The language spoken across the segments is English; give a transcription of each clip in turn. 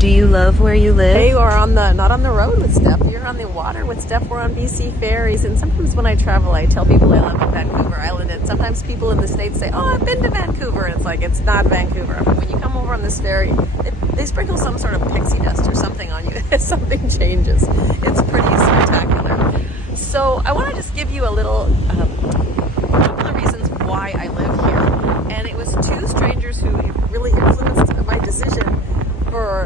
Do you love where you live? Hey, we're on the, not on the road with Steph, you're on the water with Steph, we're on BC ferries, and sometimes when I travel I tell people I live in Vancouver Island, and sometimes people in the States say, oh, I've been to Vancouver, and it's like, it's not Vancouver. I mean, when you come over on this ferry, they sprinkle some sort of pixie dust or something on you, something changes. It's pretty spectacular. So I want to just give you a little, couple of reasons why I live here, and it was two strangers who really influenced my decision for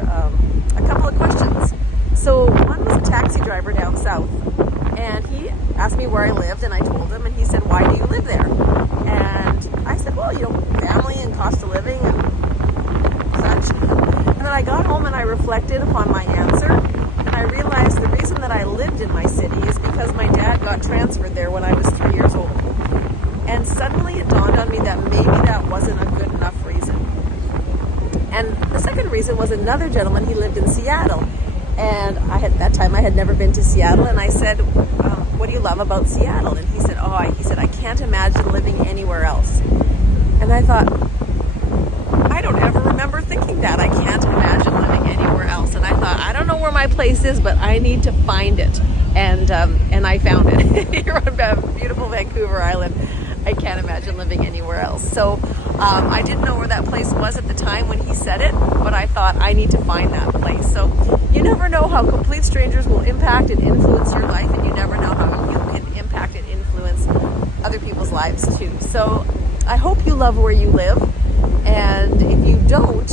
a couple of questions. So one was a taxi driver down south, and he asked me where I lived, and I told him, and he said, why do you live there? And I said, well, family and cost of living and such. And then I got home and I reflected upon my answer, and I realized the reason that I lived in my city is because my dad got transferred there when I was 3 years old. And suddenly it dawned on me that maybe that wasn't a good enough reason. And the second reason was another gentleman. He lived in Seattle, and that time I had never been to Seattle, and I said, what do you love about Seattle? And he said, I can't imagine living anywhere else. And I thought, I don't ever remember thinking that. I can't imagine living anywhere else. And I thought, I don't know where my place is, but I need to find it. And I found it here on beautiful Vancouver Island. I can't imagine living anywhere else. So I didn't know where that place was at the time when he said it, but I thought I need to find that place. So you never know how complete strangers will impact and influence your life, and you never know how you can impact and influence other people's lives too. So I hope you love where you live, and if you don't,